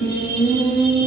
मेरी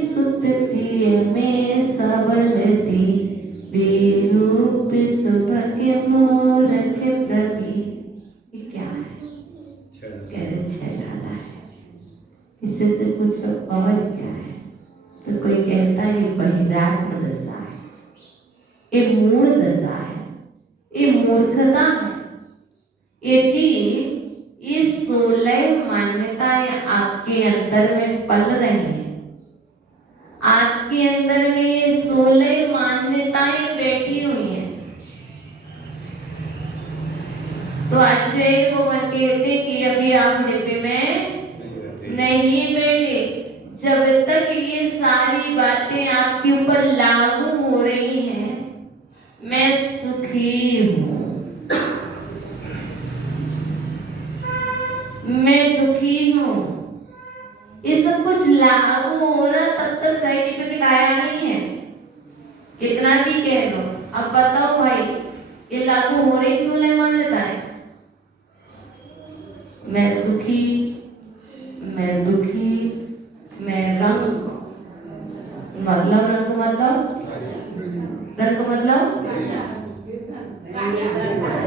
सुप्ति में सबल दशा है, ये मूढ़ दशा है, ये मूर्खता है। यदि ये 16 मान्यताएं आपके अंदर में पल रही हैं, आपके अंदर में ये 16 मान्यताएं बैठी हुई हैं, तो आचार्य को कहते कि अभी आप डिब्बे में नहीं बैठे। जब तक ये सारी बातें आपके ऊपर लागू हो रही हैं, मैं सुखी हूँ, मैं दुखी हूँ, ये सब कुछ लागू हो रहा, तब तक सर्टिफिकेट आया नहीं है। कितना भी कह दो, अब बताओ भाई, ये लागू हो रही 16 मान्यताएं। मैं सुखी, मैं दुखी, मैं रंग, मतलब रंग मतलब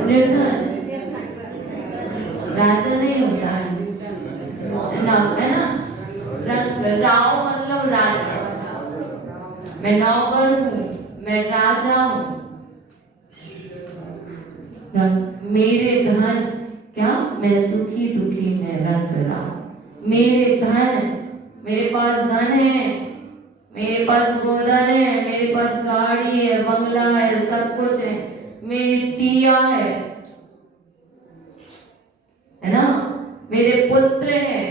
निर्धन, राजा नहीं होता है ना, है ना। राव मतलब राजा, मैं नौकर हूँ, मैं राजा हूँ। मेरे धन क्या, मैं सुखी दुखी, मैं रंग राव। मेरे धन, मेरे पास धन है, मेरे पास गोधन है, मेरे पास गाड़ी है, बंगला है, सब कुछ है, मेरी दिया है ना, मेरे पुत्र है,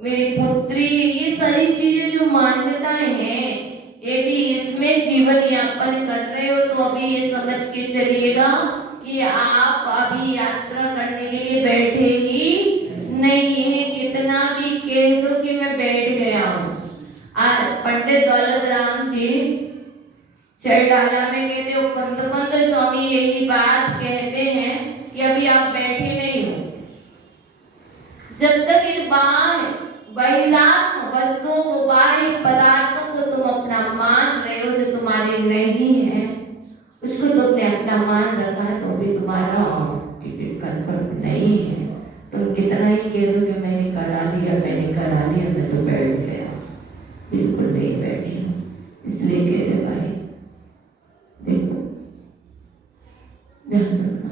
मेरी पुत्री, ये सारी चीजें जो मान्यताएं हैं, यदि इसमें जीवन यापन कर रहे हो तो अभी ये समझ के चलिएगा कि आप अभी यात्रा करने के लिए बैठे ही नहीं है। कितना भी कह दो कि मैं बैठ गया हूँ। पंडित दौलत राम जी चरडाला में कहते हो, कंद स्वामी यही बात कहते हैं कि अभी आप बैठे नहीं हो। जब तक इन बहिरात्म वस्तुओं को, बाह्य पदार्थों को तुम अपना मान रहे हो, जो तुम्हारे नहीं है, उसको तुमने अपना मान रखा है, तो अभी तुम्हारा टिकट कंफर्म नहीं है। तुम कितना ही कह दो कि मैंने करा लिया, मैं तो बैठ गया, बिल्कुल नहीं बैठी हूँ। इसलिए कह रहे भाई, देखो ध्यान रखना,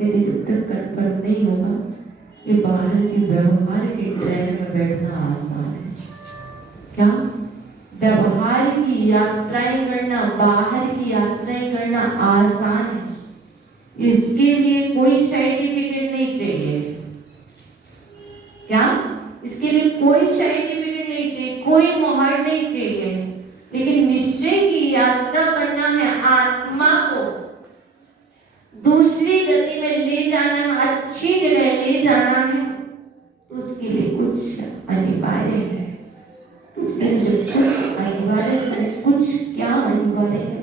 यदि जब तक कंफर्म नहीं होगा, ये बाहर की व्यवहार की ट्रेन में बैठना आसान है। क्या व्यवहार की यात्राएं करना, बाहर की यात्राएं करना आसान है। इसके लिए कोई सर्टिफिकेट नहीं चाहिए। क्या इसके लिए कोई सर्टिफिकेट नहीं चाहिए, कोई मोहर नहीं चाहिए, लेकिन निश्चय की यात्रा करना है, आत्मा को दूसरी गति में ले जाना है, अच्छी जगह ले जाना है, तो उसके लिए कुछ अनिवार्य है। तो उसके लिए कुछ अनिवार्य है, कुछ क्या अनिवार्य है,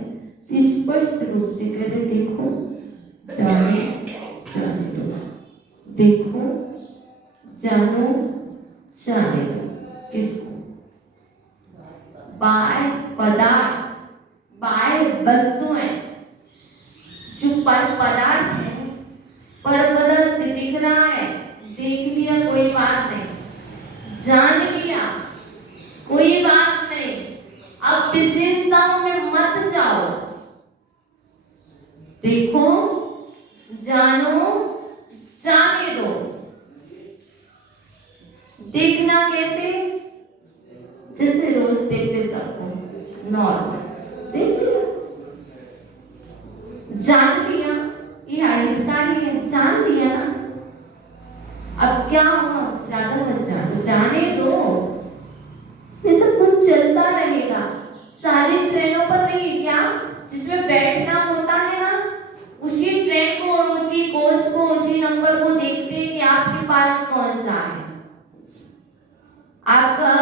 तो स्पष्ट रूप से कह रहे, देखो जाने दो, देखो जानो जाने दो। किसको? बाह्य पदार्थ, बाह्य वस्तुएं, जो पर पदार्थ है, पर पदार्थ दिख रहा है, देख लिया कोई बात नहीं, जान लिया कोई बात नहीं, अब विशेषताओं में मत जाओ। देखो जानो जाने दो। देखना कैसे? जैसे रोज देखते सबको, नॉर्मल देख लिया, जान लिया, ये अहितकारी है, जान लिया ना। अब क्या हुआ, ज्यादा मत जानो, जाने दो, ये सब कुछ चलता रहेगा। सारी ट्रेनों पर नहीं, क्या जिसमें बैठना होता है ना, उसी ट्रेन को और उसी कोच को, उसी नंबर को देखते हैं कि आपके पास कौन सा है। आपका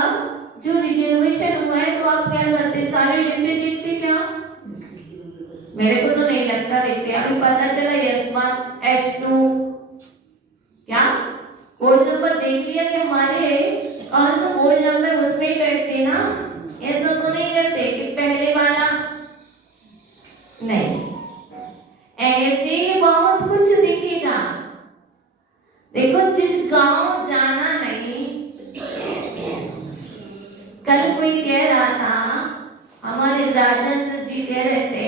जो रिजर्वेशन हुआ है, तो आप क्या करते, सारे डिब्बे देखते क्या? मेरे को तो नहीं लगता देखते। अभी पता चला S1 S2 क्या कोड नंबर देख लिया कि हमारे कौन सा कोड नंबर, उसमें ही बैठते ना। ऐसा तो नहीं करते कि पहले वाला नहीं, ऐसे ही बहुत कुछ दिखेगा। देखो जिस गांव जाना नहीं, कल कोई कह रहा था, हमारे राजेंद्र जी जी कह रहे थे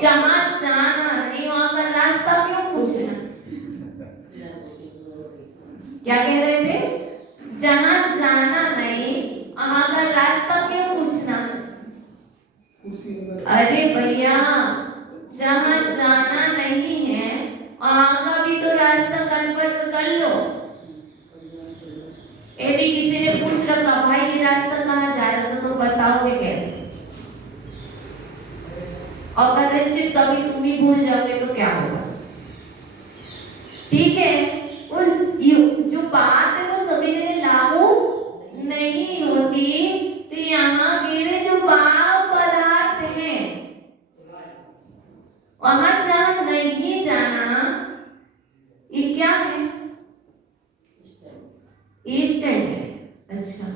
जहां जाना नहीं वहां का रास्ता क्यों पूछना। क्या कह रहे थे, जहां जाना नहीं वहां का रास्ता क्यों पूछना। अरे भैया जहां जाना नहीं है वहां का भी तो रास्ता कन्फर्म कर लो। यदि किसी ने पूछ रखा भाई ये रास्ता कहाँ जा रहा था तो बताओगे कैसे, और कदाचित कभी तुम ही भूल जाओगे तो क्या होगा। ठीक है, और जो बात है वो सभी जगह लागू नहीं होती। तो यहाँ गिरे जो भाव पदार्थ है वहां जहाँ नहीं जाना, ये क्या है, ईस्टर्न है। अच्छा,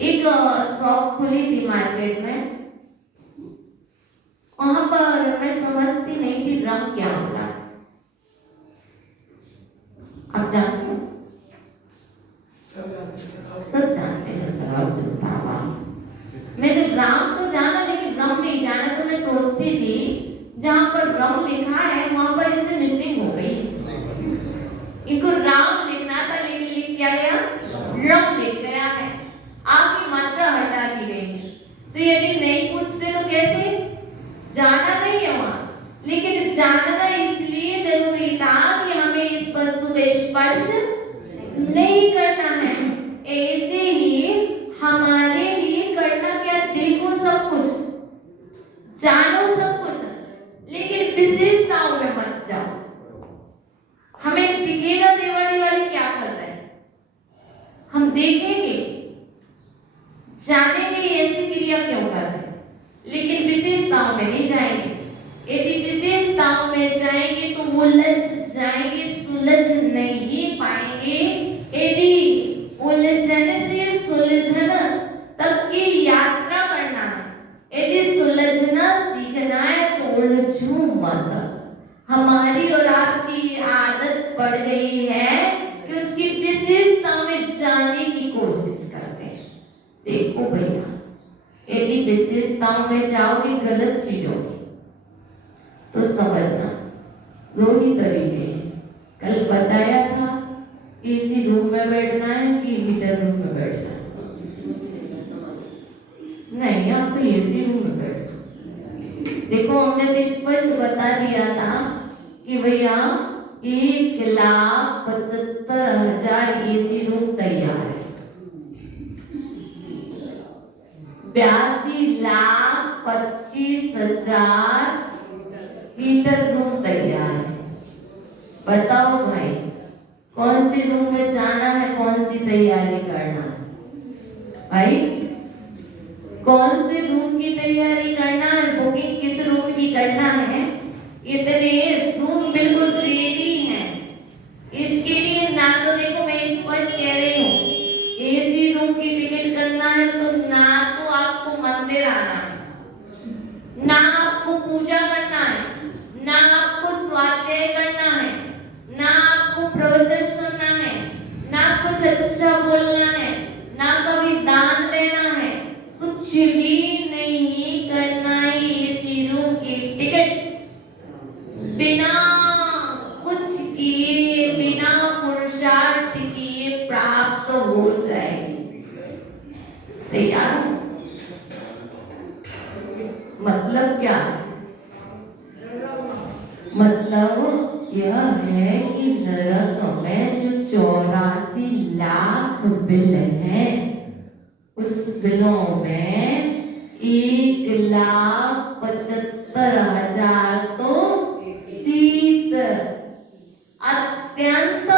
एक शॉप खुली थी मार्केट में, वहां पर मैं समझती नहीं थी रम क्या होता है। आप जानते हो? सब जानते हैं सर। मैंने राम तो जाना लेकिन रम नहीं जाना। तो मैं सोचती थी जहां पर रम लिखा है वहां पर इसे मिसिंग हो गई। इनको राम लिखना था लेकिन लिख क्या गया, रम लिख गया है। आपकी मात्रा हटा दी गई है। तो यदि नहीं पूछते तो कैसे, जाना नहीं है वहां, लेकिन जानना इसलिए जरूरी था कि हमें इस वस्तु का स्पर्श नहीं करना है। ऐसे ही हमारे लिए करना क्या, देखो सब कुछ, जानो सब कुछ, लेकिन विशेषताओं में मत जाओ। हमें दिखेगा देवाली वाली क्या कर रहे हैं, हम देखेंगे, जानेंगे ऐसी क्रिया क्यों कर रहे हैं, लेकिन विशेषताओं में नहीं जाएंगे। यदि विशेषताओं में जाएंगे तो उलझ जाएंगे, सुलझ नहीं पाएंगे। यदि उलझन से सुलझन तक की यात्रा करना है, यदि सुलझना सीखना है तो उलझू मत। हमारी और आपकी आदत पड़ गई है कि उसकी विशेषता में जाने की कोशिश करते हैं। देखो भैया, यदि विशेषताओं में जाओगे गलत चीजों की तो समझना दो ही तरीके हैं। कल बताया था एसी रूम में बैठना है कि हीटर रूम में बैठना है। नहीं, आप तो एसी रूम में बैठो। देखो हमने तो स्पष्ट बता दिया था कि भैया 1,75,000 एसी रूम तैयार है, 82,25,000 हीटर रूम तैयार है। बताओ भाई कौन सी रूम में जाना है, कौन सी तैयारी करना है भाई, कौन से रूम की तैयारी करना है, बुकिंग किस रूम की करना है। इतने रूम बिल्कुल रेडी हैं। इसके लिए ना तो देखो मैं स्पष्ट कह रही हूँ, एसी रूम की टिकट करना है तो ना तो आपको मंदिर आना है, ना आपको पूजा करना है, ना आपको स्वाध्याय करना है, ना आपको प्रवचन सुनना है, ना कुछ अच्छा बोलना है, ना कभी दान देना है, कुछ भी नहीं करना है। एसी रूम की टिकट बिना कुछ किए, बिना पुरुषार्थ किए प्राप्त हो जाएगी। तैयार? मतलब क्या है? मतलब यह है कि नरक में जो 84 लाख बिल हैं, उस बिलों में 1,75,000 तो शीत, अत्यंत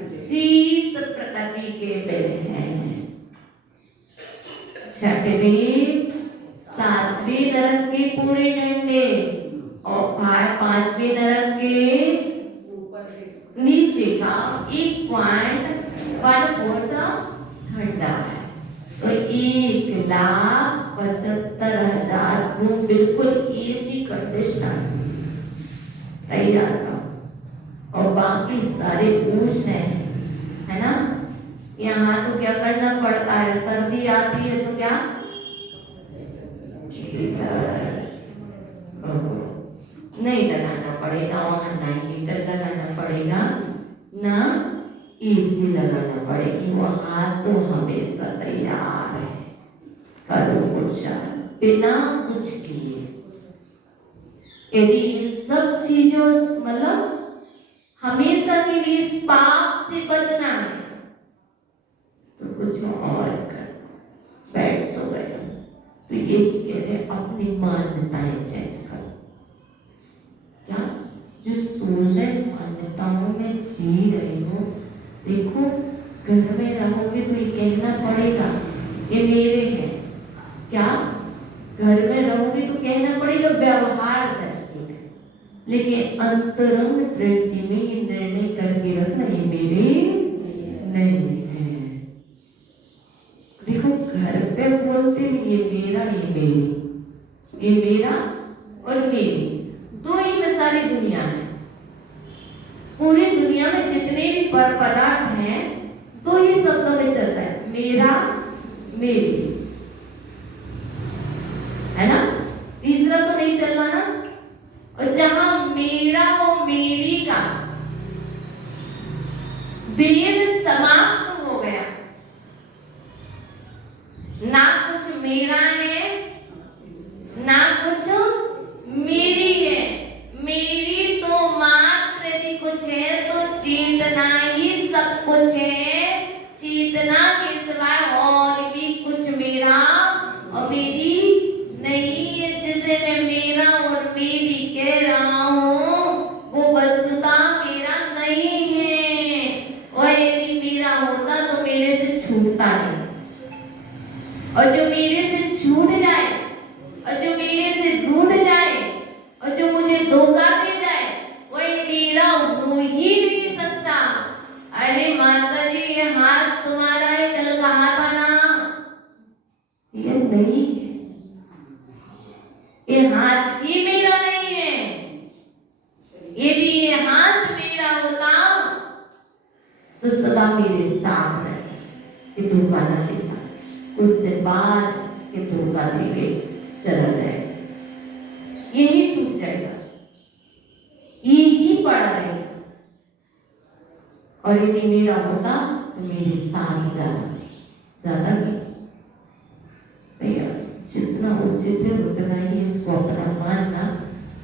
शीत प्रकृति के बिल हैं। छठवीं सातवीं नरक के पूरे डंडे और 5वें नरक के नीचे का 1.1/4 ठंडा है। तो 1,75,000 रूम बिल्कुल एसी कंडीशनर तैयार रहो, और बाकी सारे उष्ण है ना। यहाँ तो क्या करना पड़ता है, सर्दी आती है तो क्या नहीं लगाना पड़ेगा, वहाँ ना हीटर लगाना पड़ेगा, ना एसी लगाना पड़ेगी, वहाँ तो हमेशा तैयार है। करो ऊर्जा बिना कुछ किए। यदि इन सब चीजों मतलब हमेशा के लिए इस पाप से बचना है तो कुछ और कर, बैठ तो गया। तो यही कहते अपनी मान्यताएं चेंज करो। क्या जो 16 मान्यताओं में जी रहे हो, देखो घर में रहोगे तो ये कहना पड़ेगा ये मेरे हैं। क्या घर में रहोगे तो कहना पड़ेगा व्यवहार दृष्टि में, लेकिन अंतरंग दृष्टि में ये निर्णय करके रखना ये मेरे नहीं है। देखो घर पे बोलते हैं ये मेरा, ये मेरी, ये मेरा और मेरी, दो ही में सारी दुनिया है। पूरी दुनिया में जितने भी पदार्थ हैं दो ही शब्दों में चलता है, मेरा मेरी, है ना? तीसरा तो नहीं चलना ना। और जहां मेरा और मेरी का भेद समाप्त हो गया, ना कुछ मेरा है ना कुछ मेरी है, मेरी तो मात्र यदि कुछ है तो चेतना ही सब कुछ है, चेतना के सिवाय और भी कुछ मेरा और मेरी नहीं है। जिसे मैं मेरा और मेरी कह रहा हूँ वो वस्तुतः मेरा नहीं है, और यदि मेरा होता तो मेरे से छूटता है, और जो मेरे से छूट जाए और जो मेरे से रूठ जाए और जो मुझे धोखा दे जाए वही मेरा हो ही नहीं सकता। अरे माता जी ये हाथ तुम्हारा है, कल कहा था ना, ये नहीं है, ये हाथ ही मेरा नहीं है। यदि ये हाथ मेरा होता तो सदा मेरे साथ रहता, ये धोखा ना देता, कुछ दिन बाद ये धोखा देके चला जाएगा, यही छूट जाएगा, यही पड़ा रहेगा। और यदि मेरा होता तो मेरे साथ ज्यादा नहीं भैया, जितना उचित है उतना ही इसको अपना मानना,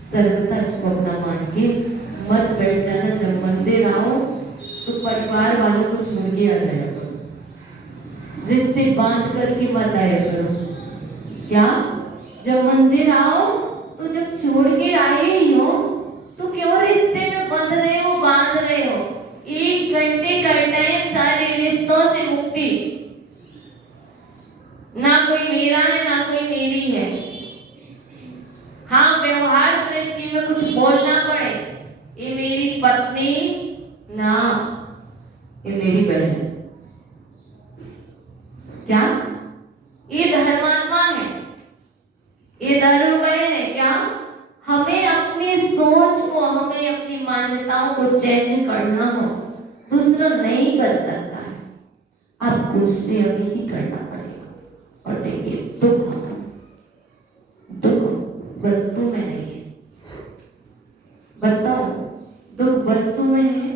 सर्वथा इसको अपना मान के मत बैठ जाना। जब मंदिर आओ तो परिवार वालों को छोड़ के आ जाया करो, रिश्ते बांध करके मत आया करो। क्या जब मंदिर आओ तो जब छोड़ के आए ही हो तो क्यों रिश्ते में बंध रहे हो, बांध रहे हो? 1 घंटे का टाइम सारे रिश्तों से मुक्ति, ना कोई मेरा है ना कोई मेरी है। हाँ व्यवहार दृष्टि में कुछ बोलना पड़े, ये मेरी पत्नी ना ये मेरी बहन, क्या ये धर्मात्मा है, ये धर्म बहन है। क्या हमें अपनी सोच को, हमें अपनी मान्यताओं को चेंज करना हो, दूसरा नहीं कर सकता है, आपको उससे अभी ही करना पड़ेगा। और देखिए दुख वस्तु में नहीं है, बताओ दुख वस्तु में है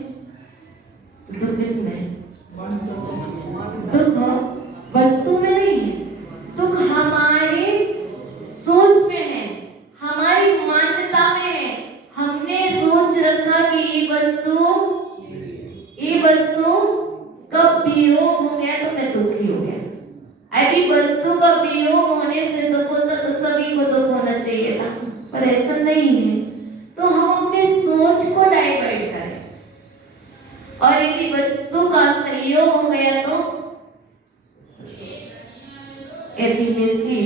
तो दुख किसमें है? दुख वस्तु में नहीं है, दुख हमारे सोच में है, हमारी मान्यता में है। हमने सोच रखा कि ये वस्तु कब वियोग हो गया तो मैं दुखी हो गया। यदि वस्तु का वियोग होने से दुख होता तो सभी को दुख होना चाहिए था, पर ऐसा नहीं है। तो हम अपने सोच को डाइवर्ट करें, और यदि वस्तु का संयोग हो गया तो यदि मिर्ची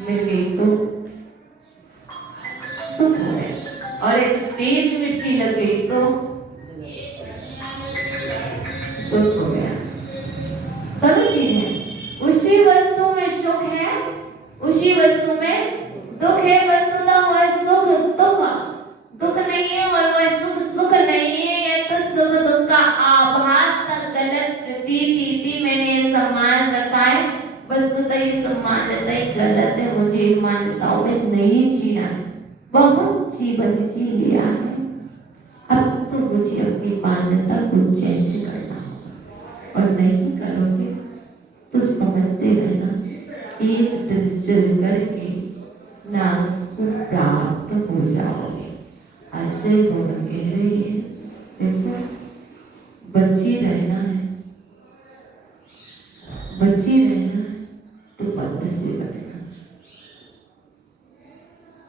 मिल गई तो सुख हो गया, और यदि तेज मिर्ची लग गई तो दुख हो गया। दोनों चीज है, उसी वस्तु में सुख है, उसी वस्तु में दुख है। वस्तुतः वह सुख दुख नहीं है, और वह सुख नहीं है। यह तो सुख दुख का आभास का गलत प्रतीति थी, मैंने सम्मान रखा है। वस्तुतः ये सम्मानता गलत है, मुझे मान्यताओं में नहीं जीना। बहुत जीवन जी लिया है, अब तो मुझे अपनी मान्यता को चेंज करना होगा, और नहीं करोगे तो समझते रहना एक दिन जल करके नाश को प्राप्त हो जाओगे। अजय भवन कह रही है, देखो बची रहना है, बची रहना है तो बंद से बचना,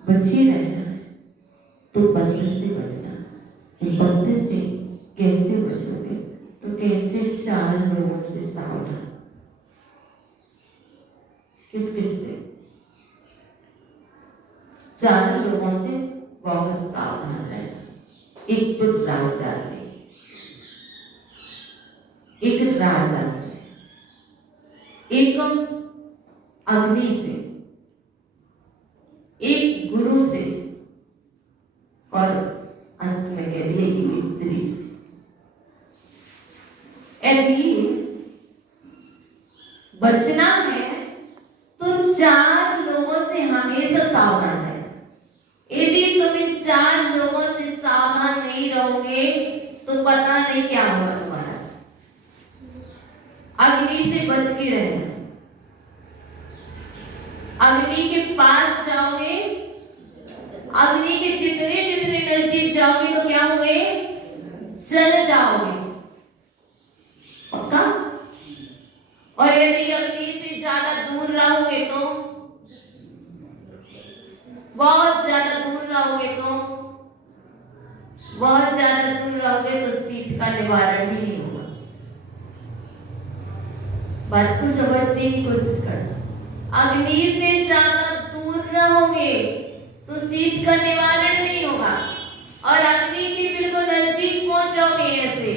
बची रहना है तो बंद से बचना। बंद से कैसे बचोगे? तो कहते हैं 4 लोगों से सावधान। किस किस से? 4 लोगों से बहुत सावधान रहना। एक तो राजा से, एक राजा से, एक अग्नि से, एक गुरु से, और अंत में कह रही है एक स्त्री से। यदि बचना है तो 4 लोगों से हमेशा सावधान है। यदि तुम इन 4 लोगों से सावधान नहीं रहोगे तो पता नहीं क्या होगा तुम्हारा। अग्नि से बच के रहना, अग्नि के पास जाओगे, अग्नि के जितने जितने नजदीक जाओगे तो क्या होगे? जल जाओगे, पक्का। और यदि अग्नि से ज्यादा दूर रहोगे तो, बहुत ज्यादा दूर रहोगे तो, बहुत ज्यादा दूर रहोगे तो शीत का निवारण भी नहीं होगा। बात को समझने की कोशिश करना। अग्नि से ज्यादा दूर रहोगे तो शीत का निवारण नहीं होगा, और अग्नि के बिल्कुल नजदीक पहुंच जाओगे ऐसे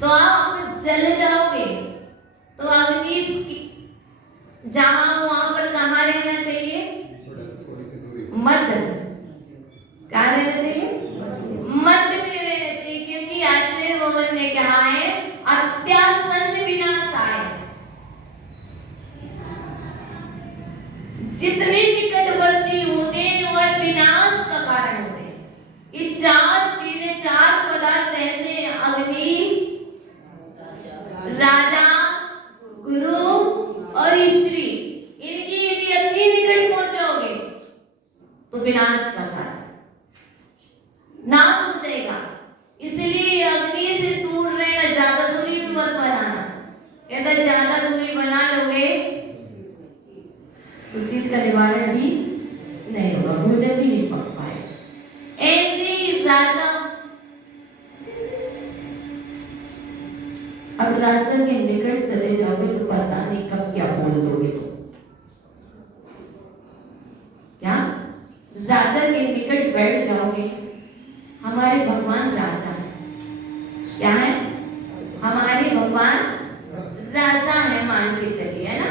तो आप जल जाओगे। तो अग्नि जहां वहां पर कहाँ रहना चाहिए? मध्य। कहाँ रहना चाहिए? मध्य में रहना चाहिए, क्योंकि आचार्य भगवान ने कहा है अत्यासन्न विनाश आए। जितने निकटवर्ती होते हैं वह विनाश का कारण होते हैं। ये 4 चीजें, 4 पदार्थ ऐसे, अग्नि, राजा, गुरु और स्त्री, इनकी यदि अति निकट पहुंचोगे तो विनाश का कारण, नाश हो जाएगा। इसलिए अग्नि से दूर रहना, ज्यादा दूरी भी मत बनाना। यदि ज्यादा दूरी बना लोगे तो शीत का निवारण भी नहीं होगा, भोजन भी नहीं पक पाएगा। ऐसे ही राजा, अब राजा के निकट चले जाओगे तो पता नहीं कब क्या बोल दोगे। तो क्या राजा के निकट बैठ जाओगे? हमारे भगवान राजा है, क्या है? हमारे भगवान राजा है, मान के चलिए, है ना।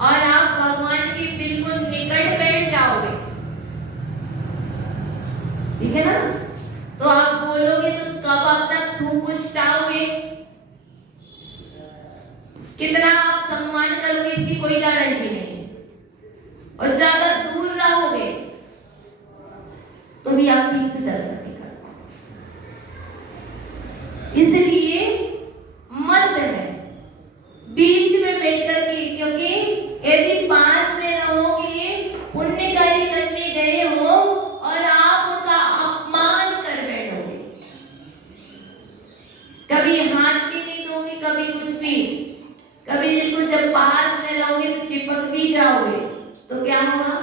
और आप भगवान के बिल्कुल निकट बैठ जाओगे, ठीक है ना। तो आप बोलोगे तो कब अपना थूक उछटाओगे, कितना आप सम्मान करोगे, इसकी कोई गारंटी नहीं है। और ज्यादा दूर रहोगे तो भी आप ठीक से दर्शन नहीं कर पाओगे। इसलिए मध्य में, बीच में बैठकर के, क्योंकि यदि पास में रहोगे, पुण्य कार्य करने गए हो और आप उनका अपमान कर बैठोगे, कभी हाथ भी नहीं दोगे, कभी कुछ भी, कभी जिनको जब पास में रहोगे तो चिपक भी जाओगे तो क्या होगा?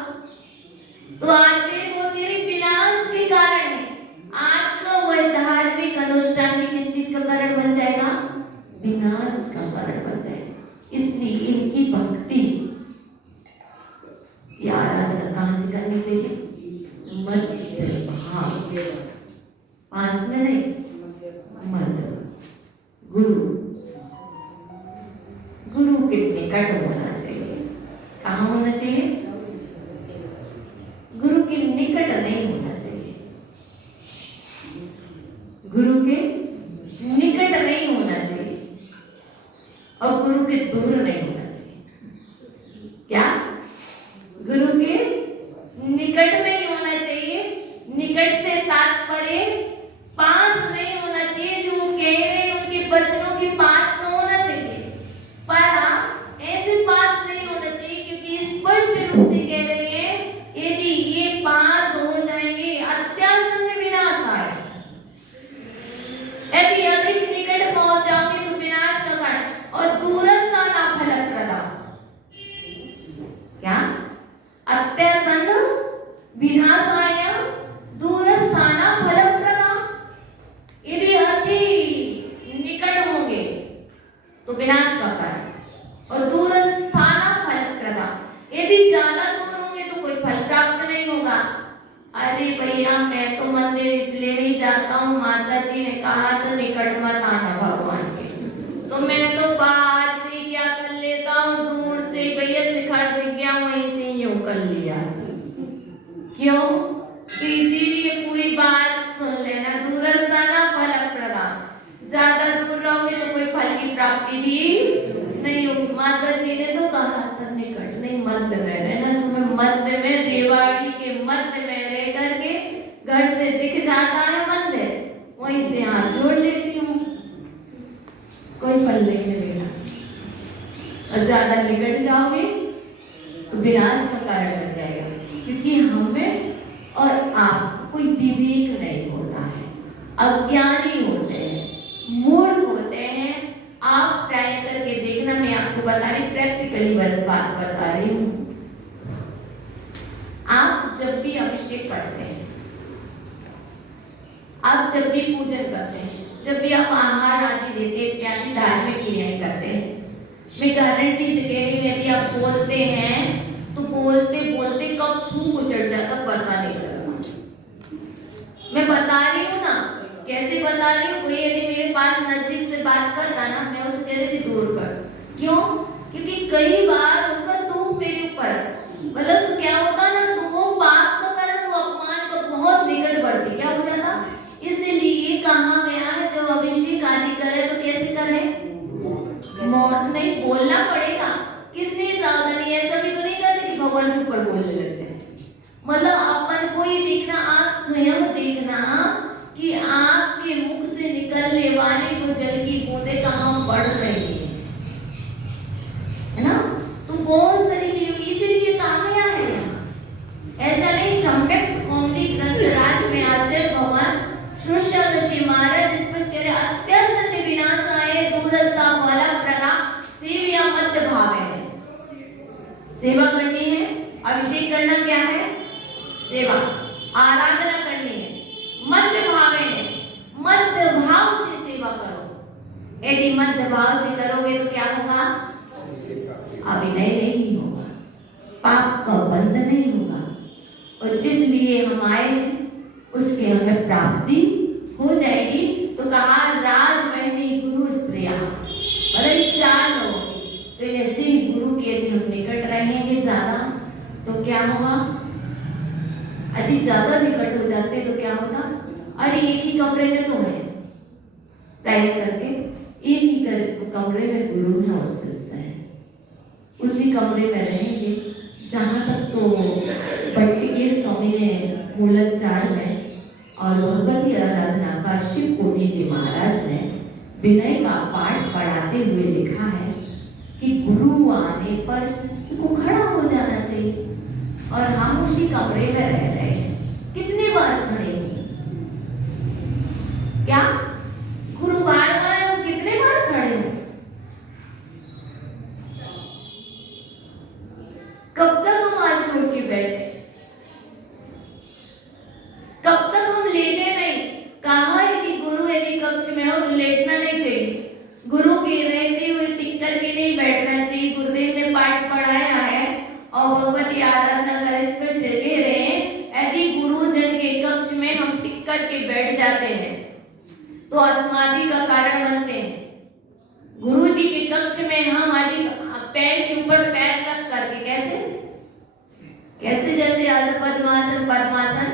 तो आचार्य वो तेरे विनाश के कारण है। आपका वह धार्मिक अनुष्ठान भी किस चीज का कारण बन जाएगा? विनाश का कारण बन जाएगा। इसलिए इनकी भक्ति की आराधना कहाँ से करनी चाहिए? मध्य भाग, पास में नहीं, मध्य। गुरु, गुरु के निकट होना चाहिए। कहाँ होना चाहिए? गुरु के निकट नहीं होना चाहिए, गुरु के निकट नहीं होना चाहिए, और गुरु के दूर नहीं होना चाहिए। क्या? गुरु के निकट नहीं होना चाहिए। विनाशाय दूरस्थाना फलप्रदा। यदि अति निकट होंगे तो विनाश का कारण, और दूरस्थाना फलप्रदा, यदि ज्यादा दूर होंगे तो कोई फल प्राप्त नहीं होगा। अरे भैया मैं तो मंदिर इसलिए नहीं जाता हूँ, माता जी ने कहा तो निकट मत आना भगवान के, तो मैं तो बाहर से क्या कर लेता हूँ, दूर से भैया शिखर दिख गया वहीं से यूं कर लिया। क्यों? इसीलिए पूरी बात सुन लेना, दूरस्थाना फलप्रदा, ज्यादा दूर रहोगे तो कोई फल की प्राप्ति भी नहीं होगी। माता जी ने तो कहा था निकट नहीं, मध्य में रहना। सुबह मध्य में, रेवाड़ी के मध्य में रह करके घर से दिख जाता है मंदिर, वहीं से हाथ जोड़ लेती हूँ, कोई फल नहीं मिलेगा। और ज्यादा निकट जाओगे तो विनाश का कारण बन जाएगा, क्योंकि हमें और आप कोई विवेक नहीं होता है, अज्ञानी होते हैं, मूर्ख होते हैं। आप ट्राई करके देखना, मैं आपको बता रही, प्रैक्टिकली बात बता रही हूँ। आप जब भी अभिषेक करते हैं, आप जब भी पूजन करते हैं, जब भी आप आहार आदि देते हैं, इत्यादि धार्मिक क्रियाएं करते हैं, मैं गारंटी से कह रही हूँ, यदि आप बोलते हैं तो बोलते बोलते कब थूक उचड़ जाता पता नहीं चलता। मैं बता रही हूँ ना, कैसे बता रही हूँ। कोई यदि मेरे पास नजदीक से बात करता ना, मैं उसे कह रही थी दूर कर। क्यों? क्योंकि कई बार उनका थूक मेरे ऊपर, मतलब तो क्या होता ना, तो वो पाप का कारण, वो अपमान का बहुत निकट बढ़ती क्या हो जाता। इसलिए कहा गया है जो अभिषेक आदि करे तो कैसे करे, मौन नहीं बोलना पड़ेगा। किसने सावधानी, ऐसा भी तो नहीं करते कि भगवान के ऊपर बोलने लग जाए। मतलब अपन को ही देखना, आप स्वयं देखना कि आपके मुख से निकलने वाली वो जल की बूंदें कहाँ पड़ रही है ना। तो बहुत सारी चीजों, इसीलिए कहा गया है ऐसा नहीं। सम्यक कौमुदी ग्रंथराज में आचार्य भगवान श्रीशंकर जी महाराज स्पष्ट कह रहे, अत्यासन्न विनाशाय दूरस्था फलप्रदा सेव्या मध्य भावे। सेवा करनी है, अभिषेक करना क्या है, सेवा, आराधना करनी है, मध्य भावे है, मध्य भाव से सेवा करो। यदि मध्य भाव से करोगे तो क्या होगा, अभिनय नहीं होगा, पाप का बंध नहीं होगा, और जिस लिए हम आए उसके हमें प्राप्ति हो जाएगी। तो कहा राजमहिनी गुरु स्त्रिया, मतलब 4 लोग, तो ऐसे ही गुरु के यदि हम निकट रहेंगे ज्यादा तो क्या होगा, यदि ज्यादा निकट हो जाते तो क्या होता, अरे एक ही कमरे में तो है, ट्राई करके एक ही कमरे में गुरु है और शिष्य है, उसी कमरे में रहेंगे। जहाँ तक तो पट्टिकेर स्वामी ने मूलाचार में और भगवती आराधना का शिव कोटि जी महाराज ने विनय का पाठ पढ़ाते हुए लिखा है कि गुरु आने पर शिष्य को खड़ा हो जाना चाहिए, और हम उसी कमरे में रह रहे हैं। कितने बार खड़े हुए, क्या गुरु बार बार हम कितने बार खड़े हुए, कब तक हम हाथ जोड़ के बैठे, कब तक हम लेटे नहीं। कहा है कि गुरु यदि कक्ष में हो तो लेटना नहीं चाहिए, गुरु के रहते हुए टिक करके नहीं बैठना चाहिए। गुरुदेव ने पाठ पढ़ाया है और भगवती आराधना का स्पष्ट कह रहे हैं, यदि गुरुजन के कक्ष में हम टिक करके बैठ जाते हैं तो अस्मादि का कारण बनते हैं। गुरु जी के कक्ष में हम आदि पैर के ऊपर पैर रख करके कैसे जैसे अर्ध पद्मासन पद्मासन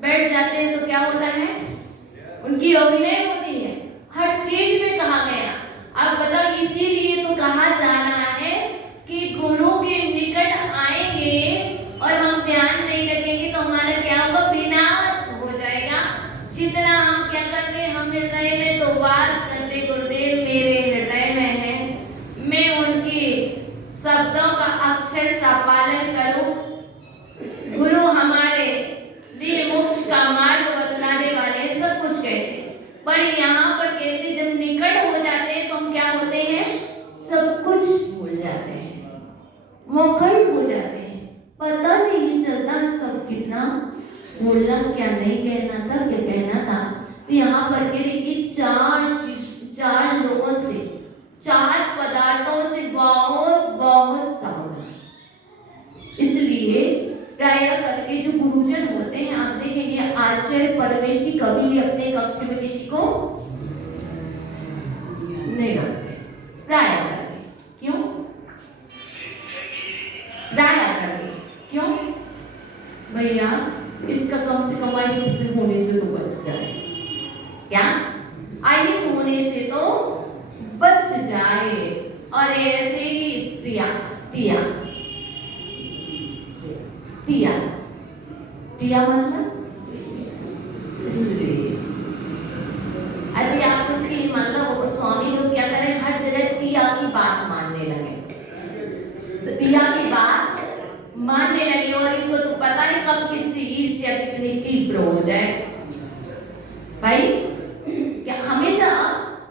बैठ जाते हैं तो क्या होता है, उनकी अभिनय होती है। हर चीज में कहा गया। अब बताओ, इसीलिए तो कहा जा रहा है कि गुरु के निकट आएंगे और हम ध्यान नहीं रखेंगे तो हमारा क्या होगा, विनाश हो जाएगा। जितना हम क्या करते हैं, हम हृदय में तो वास करते, गुरुदेव मेरे हृदय में है, मैं उनकी शब्दों का अक्षर सा पालन करूं। गुरु हमारे दिन मोक्ष का मार्ग बतलाने वाले सब कुछ कहते, पर यहाँ पर कहते जब निकट हो जाते हैं तो हम क्या होते हैं, सब कुछ भूल जाते हैं, मोखर हो जाते हैं, पता नहीं चलता कब कितना बोलना क्या नहीं कहना था, क्या कहना था। तो यहाँ पर कह रही कि चार लोगों से, चार पदार्थों से बहुत बहुत सावधान। इसलिए प्राय करके जो गुरुजन होते हैं, आप देखेंगे आचार्य परमेश की कभी भी अपने कक्ष में किसी को नहीं रखते, प्राय करके। क्यों प्राय करके? क्यों भैया, इसका कम से कम आहित होने से तो बच जाए। क्या आहित होने से तो बच जाए। और ऐसे ही तिया तिया तिया तिया मतलब अच्छा, आप उसकी मतलब स्वामी लोग क्या करें, हर जगह तिया की बात मानने लगे। तो तिया की बात मानने लगे और इनको तो पता नहीं कब किससे ईर्ष्या कितनी तीव्र हो जाए। भाई क्या हमेशा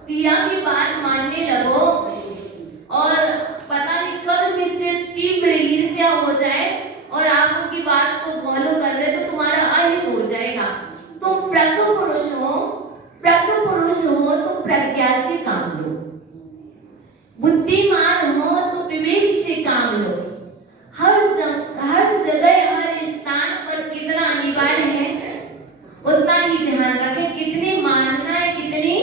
तिया की बात मानने लगो और पता नहीं कब किससे तीव्र ईर्ष्या हो जाए और आप उनकी बात को फॉलो कर रहे तो तुम्हारा अहित हो जाएगा। तो प्रज्ञ पुरुष हो तो प्रज्ञा से काम लो, बुद्धिमान हो तो विवेक से काम लो। हर जगह हर स्थान पर कितना अनिवार्य है उतना ही ध्यान रखें। कितनी मानना है कितनी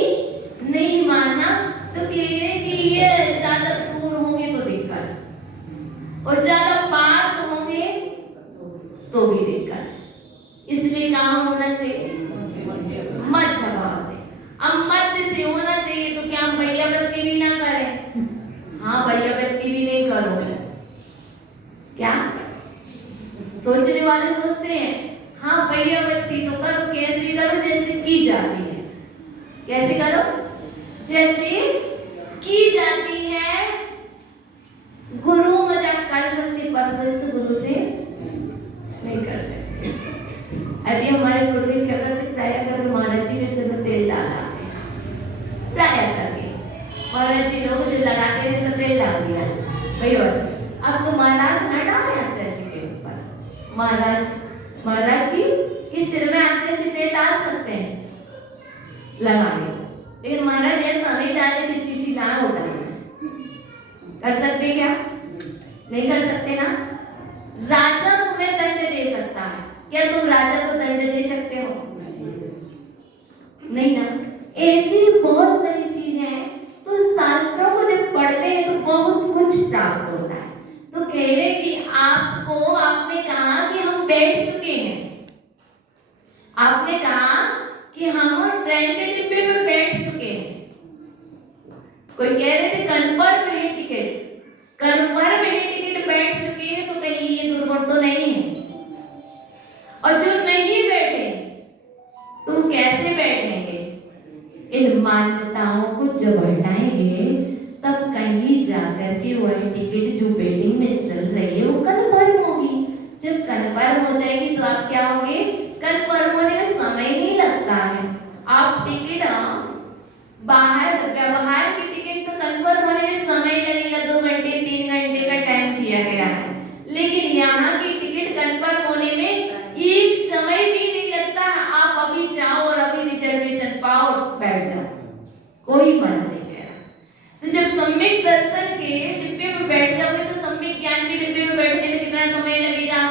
नहीं मानना। तो कह रहे कि ये ज्यादा दूर होंगे तो दिक्कत और ज्यादा पास होंगे तो भी दिक्कत। इसलिए कहाँ होना चाहिए? मध्य भाव से। अब मध्य से होना चाहिए तो क्या हम भैया व्यक्ति भी ना करें? हाँ, भैया व्यक्ति भी नहीं करो। क्या सोचने वाले सोचते हैं हाँ भैया व्यक्ति तो करो। कैसे करो? जैसे की जाती है। कैसे करो? जैसे की जाती है। गुरु मजाक कर सकते पर शिष्य गुरु से नहीं कर सकते। यदि हमारे गुरुदेव क्या करते, प्राय करके महाराज जी के सिर में तेल डालते, प्राय करके महाराज जी लोग जो लगाते हैं तो तेल डाल दिया भैया। अब तो महाराज न डाले आचार्य के ऊपर। महाराज जी के सिर में आचार्य तेल डाल सकते हैं, लगा ले, लेकिन महाराज ऐसा नहीं डाले किसी ना हो डाले। कर सकते क्या? नहीं कर सकते ना। राजा तुम्हें दंड दे सकता है, क्या तुम राजा को दंड दे सकते हो? नहीं ना। ऐसी बहुत सारी चीजें हैं। तो शास्त्रों को जब पढ़ते हैं तो बहुत कुछ प्राप्त होता है। तो कह रहे कि आपने कहा कि हम बैठ चुके हैं, आपने कहा कि हम ट्रेन के डिब्बे में बैठ चुके हैं। कोई कह रहे थे कन्फर्म है टिकट, कन्फर्म है टिकट, बैठ चुके हैं, तो कहीं ये दुर्घटना तो नहीं है। और जो नहीं बैठे तुम कैसे बैठेंगे? इन मान्यताओं को जब हटाएंगे तब कहीं जाकर के वह टिकट जो वेटिंग में चल रही है वो कन्फर्म होगी। जब कन्फर्म हो जाएगी तो आप क्या होंगे? कन्फर्म होने में समय नहीं लगता है। आप टिकट बाहर व्यवहार की टिकट तो कन्फर्म होने में समय लगेगा, 2 घंटे 3 घंटे का टाइम दिया गया है। लेकिन यहाँ की टिकट कन्फर्म होने में एक समय भी नहीं लगता। आप अभी जाओ और अभी रिजर्वेशन पाओ, बैठ जाओ, कोई मन नहीं कह रहा। तो जब सम्यक दर्शन के डिब्बे में बैठ जाओगे तो सम्यक ज्ञान के डिब्बे में बैठने में कितना समय लगेगा?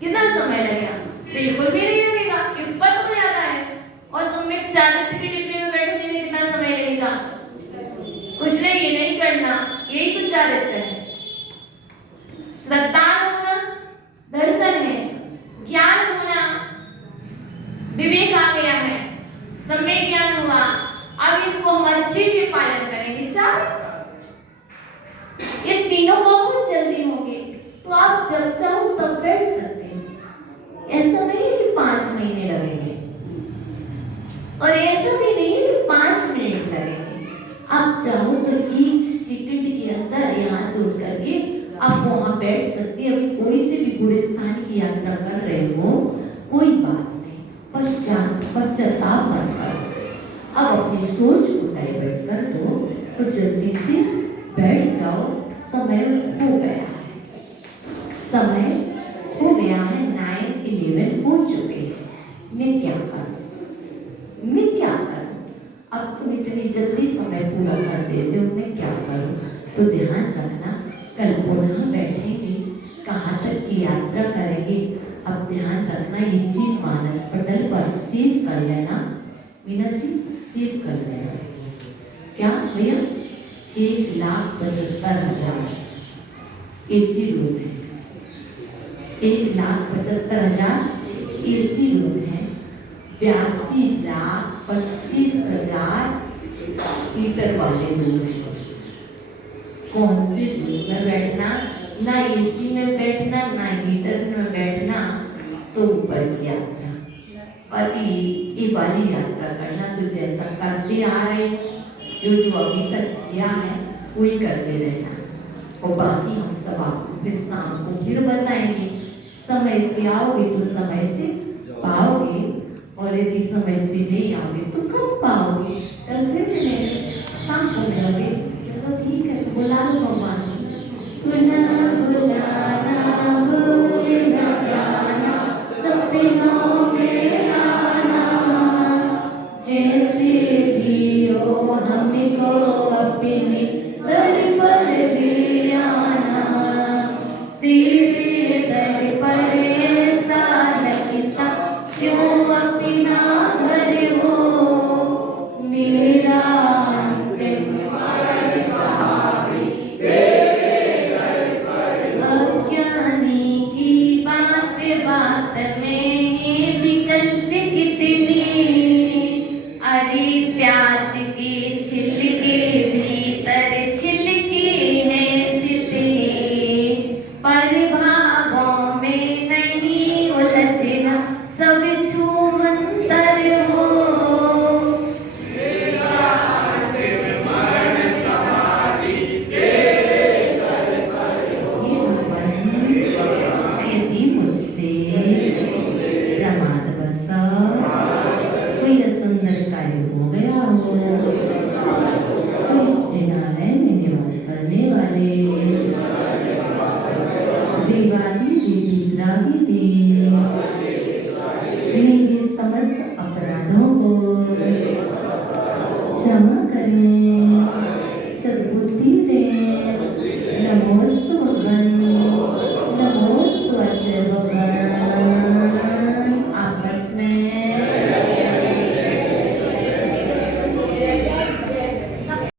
कितना समय लगेगा? बिल्कुल भी नहीं लगेगा, युगपत हो जाता है। और सम्यक चारित्र के डिब्बे में बैठने में कितना समय लगेगा? कुछ नहीं, ये नहीं करना, यही तो चारित्र है। श्रद्धा होना दर्शन है, ज्ञान होना विवेक आ गया है, सम्यक ज्ञान हुआ। अब इसको हम अच्छे से पालन करेंगे। ये तीनों बहुत जल्दी होंगे। तो आप जब चाहो तब बैठ सकते हैं। ऐसा नहीं है कि 5 महीने लगेंगे और ऐसा भी नहीं है कि 5 मिनट लगेंगे। आप चाहो तो 1 सेकंड के अंदर यहाँ से उठ करके आप वहां बैठ सकते हैं। अभी कोई से भी गुड़ स्थान की यात्रा कर रहे हो, कोई बात नहीं, पश्चाताप मत करो। अब अपनी सोच को डाइवर्ट कर दो और जल्दी से बैठ जाओ। समय हो गया है, समय हो गया है, 9:11 मैं क्या करूं, मैं क्या करूं, अब तुम इतनी जल्दी समय पूरा कर देते हो, मैं क्या करूं। तो ध्यान रखना, कल पुनः बैठेंगे, कहाँ तक की यात्रा करेंगे। अब ध्यान रखना, ये चीज मानस पटल पर सेव कर लेना। मीना जी सेव कर लेना। क्या भैया, 1,75,000 एसी रूम है, 1,75,000 एसी रूम है, 82,25,000 हीटर वाले रूम है। कौन से रूम में बैठना, ना एसी में बैठना, ना हीटर में बैठना, तो ऊपर की यात्रा और ये वाली यात्रा करना। तो जैसा करते आ रहे, जो अभी तक किया है वही करते रहना, और बाकी हम सब आपको फिर शाम को फिर बताएंगे। समय से आओगे तो समय से पाओगे, और यदि समय से नहीं आओगे तो कब पाओगे। कल फिर शाम को मिलोगे। चलो ठीक है, बुला लो भगवान। पुनः बुलाना, भूल न जाना, सपनों में आना, जैसे भी हो हमको अपने दर पर भी आना। तेरे दर पर ऐसा लगता क्यों अपना घर हो, मेरा अंतिम अज्ञानी की बात बात में